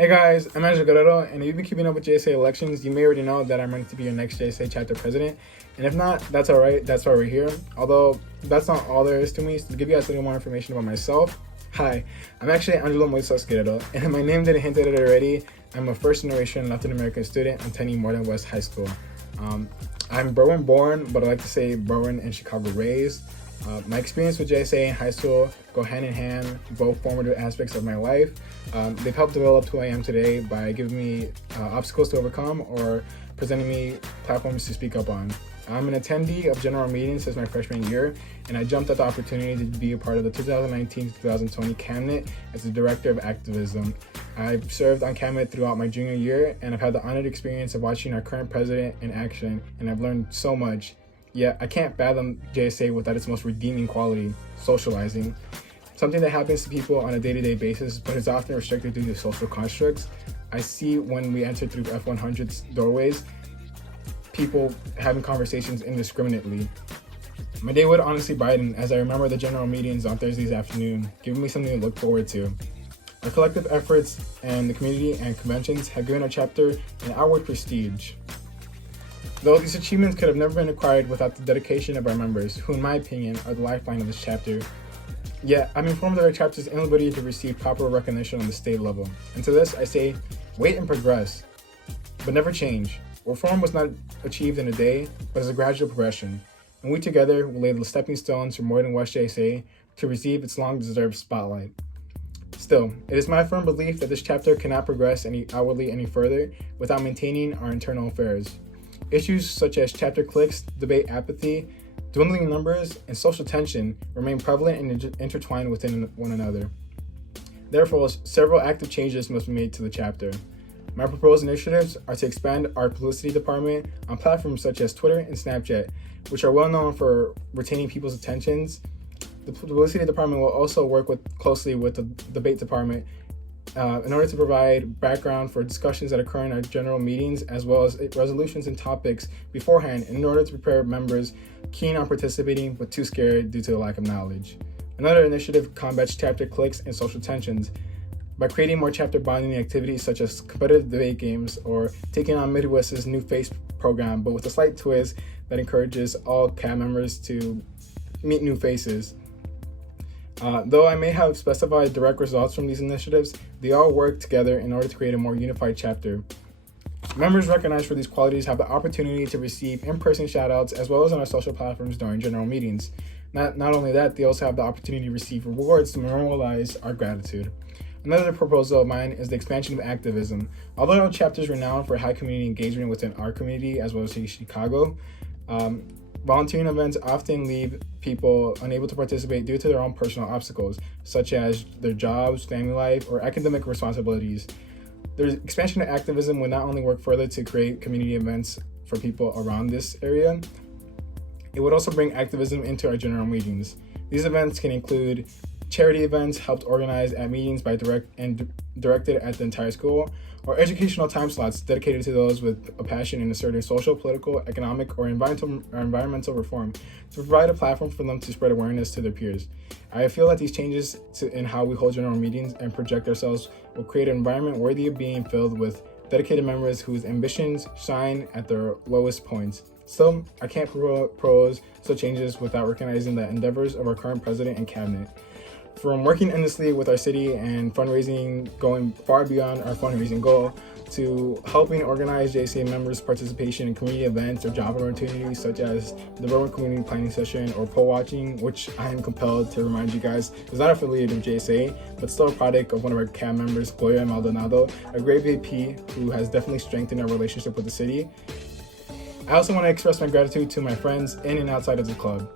Hey guys, I'm Angelo, and if you've been keeping up with JSA elections, you may already know that I'm running to be your next JSA chapter president. And if not, that's alright, that's why we're here. Although, that's not all there is to me. So to give you guys a little more information about myself, hi, I'm actually Angelo, and if my name didn't hint at it already, I'm a first generation Latin American student attending Moreland West High School. I'm Berwyn born, but I like to say Berwyn and Chicago raised. My experience with JSA in high school go hand in hand, both formative aspects of my life. They've helped develop who I am today by giving me obstacles to overcome or presenting me platforms to speak up on. I'm an attendee of general meetings since my freshman year, and I jumped at the opportunity to be a part of the 2019-2020 cabinet as the director of activism. I've served on cabinet throughout my junior year, and I've had the honored experience of watching our current president in action, and I've learned so much. Yet I can't fathom JSA without its most redeeming quality, socializing. Something that happens to people on a day-to-day basis, but is often restricted due to social constructs. I see when we enter through F-100's doorways, people having conversations indiscriminately. My day would honestly brighten as I remember the general meetings on Thursdays afternoon, giving me something to look forward to. Our collective efforts and the community and conventions have given our chapter an outward prestige. Though these achievements could have never been acquired without the dedication of our members, who in my opinion are the lifeline of this chapter. Yet, I'm informed of our chapter's inability to receive proper recognition on the state level. And to this, I say, wait and progress, but never change. Reform was not achieved in a day, but is a gradual progression. And we together will lay the stepping stones for Moreland West JSA to receive its long-deserved spotlight. Still, it is my firm belief that this chapter cannot progress outwardly any further without maintaining our internal affairs. Issues such as chapter cliques, debate apathy, dwindling numbers, and social tension remain prevalent and intertwined within one another. Therefore, several active changes must be made to the chapter. My proposed initiatives are to expand our publicity department on platforms such as Twitter and Snapchat, which are well known for retaining people's attentions. The publicity department will also work closely with the debate department in order to provide background for discussions that occur in our general meetings, as well as resolutions and topics beforehand in order to prepare members keen on participating but too scared due to the lack of knowledge. Another initiative combats chapter cliques and social tensions by creating more chapter bonding activities such as competitive debate games or taking on Midwest's new face program, but with a slight twist that encourages all CAB members to meet new faces. Though I may have specified direct results from these initiatives, they all work together in order to create a more unified chapter. Members recognized for these qualities have the opportunity to receive in-person shoutouts as well as on our social platforms during general meetings. Not only that, they also have the opportunity to receive rewards to memorialize our gratitude. Another proposal of mine is the expansion of activism. Although our chapter is renowned for high community engagement within our community as well as Chicago, volunteering events often leave people unable to participate due to their own personal obstacles, such as their jobs, family life, or academic responsibilities. The expansion of activism would not only work further to create community events for people around this area, it would also bring activism into our general meetings. These events can include charity events helped organized at meetings by directed at the entire school, or educational time slots dedicated to those with a passion in asserting social, political, economic, or environmental reform to provide a platform for them to spread awareness to their peers. I feel that these changes in how we hold general meetings and project ourselves will create an environment worthy of being filled with dedicated members whose ambitions shine at their lowest points. Still, I can't propose such changes without recognizing the endeavors of our current president and cabinet. From working endlessly with our city and fundraising going far beyond our fundraising goal, to helping organize JSA members' participation in community events or job opportunities such as the Berwyn Community Planning Session or poll watching, which I am compelled to remind you guys is not affiliated with JSA, but still a product of one of our CAB members, Gloria Maldonado, a great VP who has definitely strengthened our relationship with the city. I also want to express my gratitude to my friends in and outside of the club.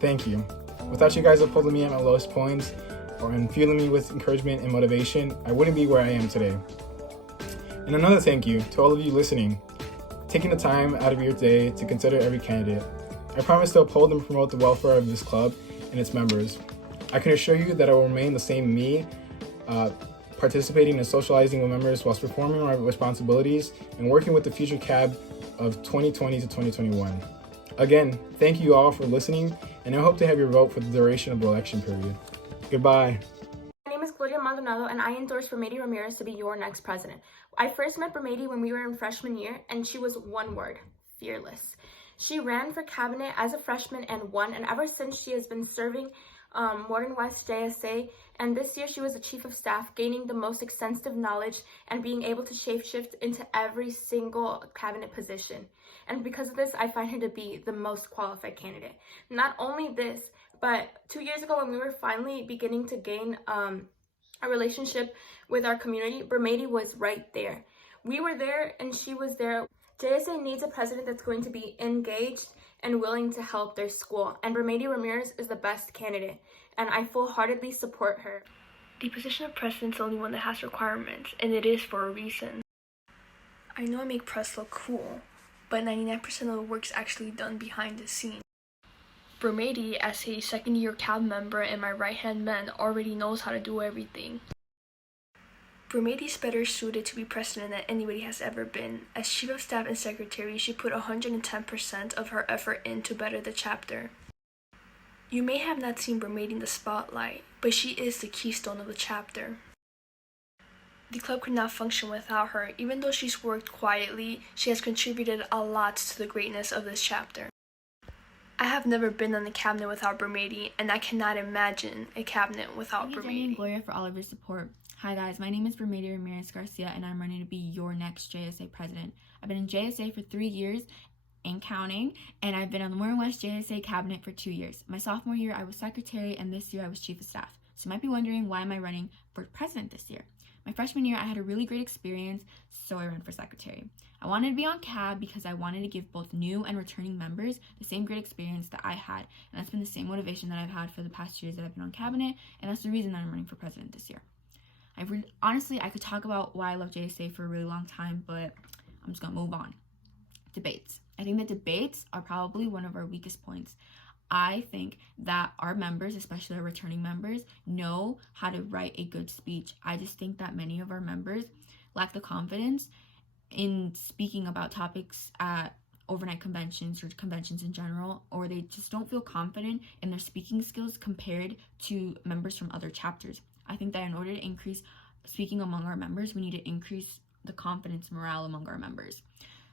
Thank you. Without you guys upholding me at my lowest points and fueling me with encouragement and motivation, I wouldn't be where I am today. And another thank you to all of you listening, taking the time out of your day to consider every candidate. I promise to uphold and promote the welfare of this club and its members. I can assure you that I will remain the same me, participating and socializing with members whilst performing my responsibilities and working with the future CAB of 2020 to 2021. Again, thank you all for listening, and I hope to have your vote for the duration of the election period. Goodbye. My name is Gloria Maldonado. Maldonado, and I endorse Brimady Ramirez to be your next president. I first met Brimady when we were in freshman year, and she was one word: fearless. She ran for cabinet as a freshman and won, and ever since she has been serving Morgan West JSA, and this year she was the chief of staff, gaining the most extensive knowledge and being able to shapeshift into every single cabinet position. And because of this, I find her to be the most qualified candidate. Not only this, but 2 years ago when we were finally beginning to gain a relationship with our community, Brimady was right there. We were there and she was there. JSA needs a president that's going to be engaged and willing to help their school, and Brimady Ramirez is the best candidate, and I full-heartedly support her. The position of president is the only one that has requirements, and it is for a reason. I know I make press look cool, but 99% of the work is actually done behind the scenes. Brimady, as a second-year CAB member and my right-hand man, already knows how to do everything. Brimady's better suited to be president than anybody has ever been. As chief of staff and secretary, she put 110% of her effort in to better the chapter. You may have not seen Brimady in the spotlight, but she is the keystone of the chapter. The club could not function without her. Even though she's worked quietly, she has contributed a lot to the greatness of this chapter. I have never been on the cabinet without Brimady, and I cannot imagine a cabinet without Thank you, Brimady. Jenny and Gloria, for all of your support. Hi guys, my name is Brimady Ramirez Garcia, and I'm running to be your next JSA president. I've been in JSA for 3 years and counting, and I've been on the Warren West JSA cabinet for 2 years. My sophomore year, I was secretary, and this year I was chief of staff. So you might be wondering, why am I running for president this year? My freshman year, I had a really great experience, so I ran for secretary. I wanted to be on CAB because I wanted to give both new and returning members the same great experience that I had, and that's been the same motivation that I've had for the past years that I've been on cabinet, and that's the reason that I'm running for president this year. Honestly, I could talk about why I love JSA for a really long time, but I'm just gonna move on. Debates. I think that debates are probably one of our weakest points. I think that our members, especially our returning members, know how to write a good speech. I just think that many of our members lack the confidence in speaking about topics at overnight conventions or conventions in general, or they just don't feel confident in their speaking skills compared to members from other chapters. I think that in order to increase speaking among our members, we need to increase the confidence morale among our members.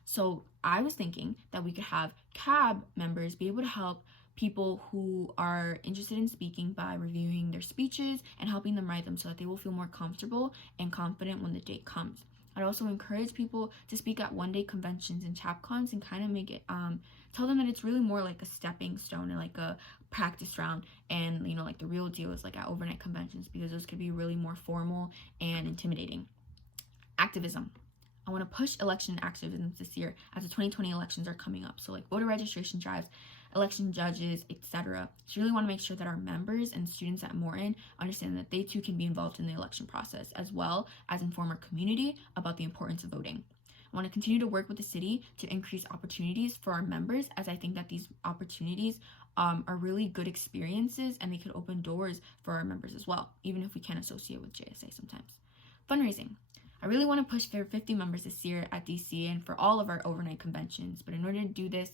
So I was thinking that we could have CAB members be able to help people who are interested in speaking by reviewing their speeches and helping them write them so that they will feel more comfortable and confident when the date comes. I'd also encourage people to speak at one-day conventions and chapcons and kind of make it, tell them that it's really more like a stepping stone and like a practice round, and like the real deal is like at overnight conventions, because those could be really more formal and intimidating. Activism. I want to push election activism this year as the 2020 elections are coming up. So like voter registration drives, election judges, etc. So really want to make sure that our members and students at Morton understand that they too can be involved in the election process, as well as inform our community about the importance of voting. I want to continue to work with the city to increase opportunities for our members, as I think that these opportunities are really good experiences and they could open doors for our members as well, even if we can't associate with JSA sometimes. Fundraising. I really want to push for 50 members this year at DC and for all of our overnight conventions, but in order to do this,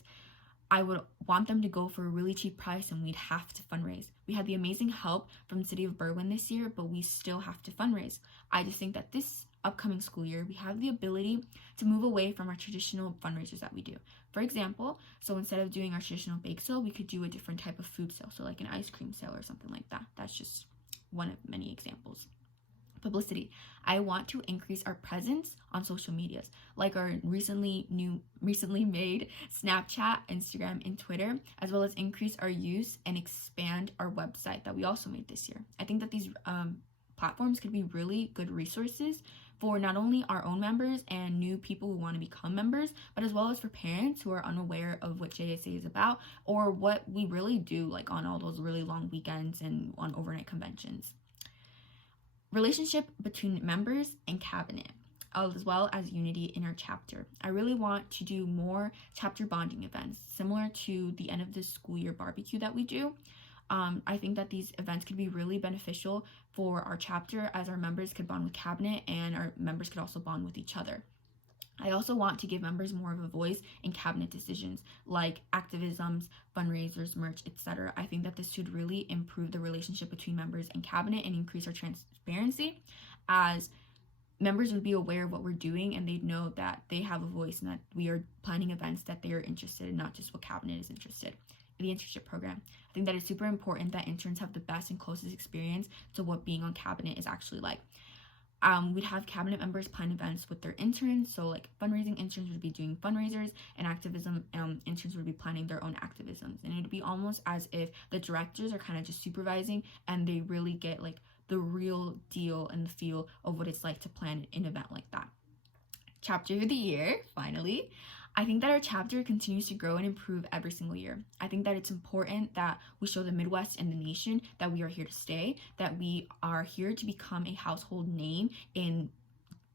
I would want them to go for a really cheap price, and we'd have to fundraise. We had the amazing help from the city of Berwyn this year, but we still have to fundraise. I just think that this upcoming school year, we have the ability to move away from our traditional fundraisers that we do. For example, so instead of doing our traditional bake sale, we could do a different type of food sale, so like an ice cream sale or something like that. That's just one of many examples. Publicity. I want to increase our presence on social medias, like our recently made Snapchat, Instagram, and Twitter, as well as increase our use and expand our website that we also made this year. I think that these platforms could be really good resources for not only our own members and new people who want to become members, but as well as for parents who are unaware of what JSA is about or what we really do, like on all those really long weekends and on overnight conventions. Relationship between members and cabinet, as well as unity in our chapter. I really want to do more chapter bonding events, similar to the end of the school year barbecue that we do. I think that these events could be really beneficial for our chapter, as our members could bond with cabinet and our members could also bond with each other. I also want to give members more of a voice in cabinet decisions like activisms, fundraisers, merch, etc. I think that this should really improve the relationship between members and cabinet and increase our transparency, as members would be aware of what we're doing and they'd know that they have a voice and that we are planning events that they are interested in, not just what cabinet is interested. The internship program, I think that it's super important that interns have the best and closest experience to what being on cabinet is actually like. We'd have cabinet members plan events with their interns. So like fundraising interns would be doing fundraisers, and activism interns would be planning their own activisms. And it would be almost as if the directors are kind of just supervising and they really get like the real deal and the feel of what it's like to plan an event like that. Chapter of the year, finally. I think that our chapter continues to grow and improve every single year. I think that it's important that we show the Midwest and the nation that we are here to stay, that we are here to become a household name in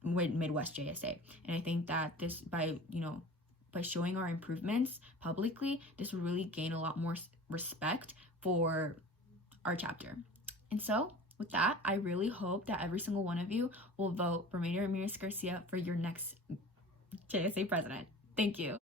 Midwest JSA. And I think that this, by showing our improvements publicly, this will really gain a lot more respect for our chapter. And so, with that, I really hope that every single one of you will vote Brimady Ramirez Garcia for your next JSA president. Thank you.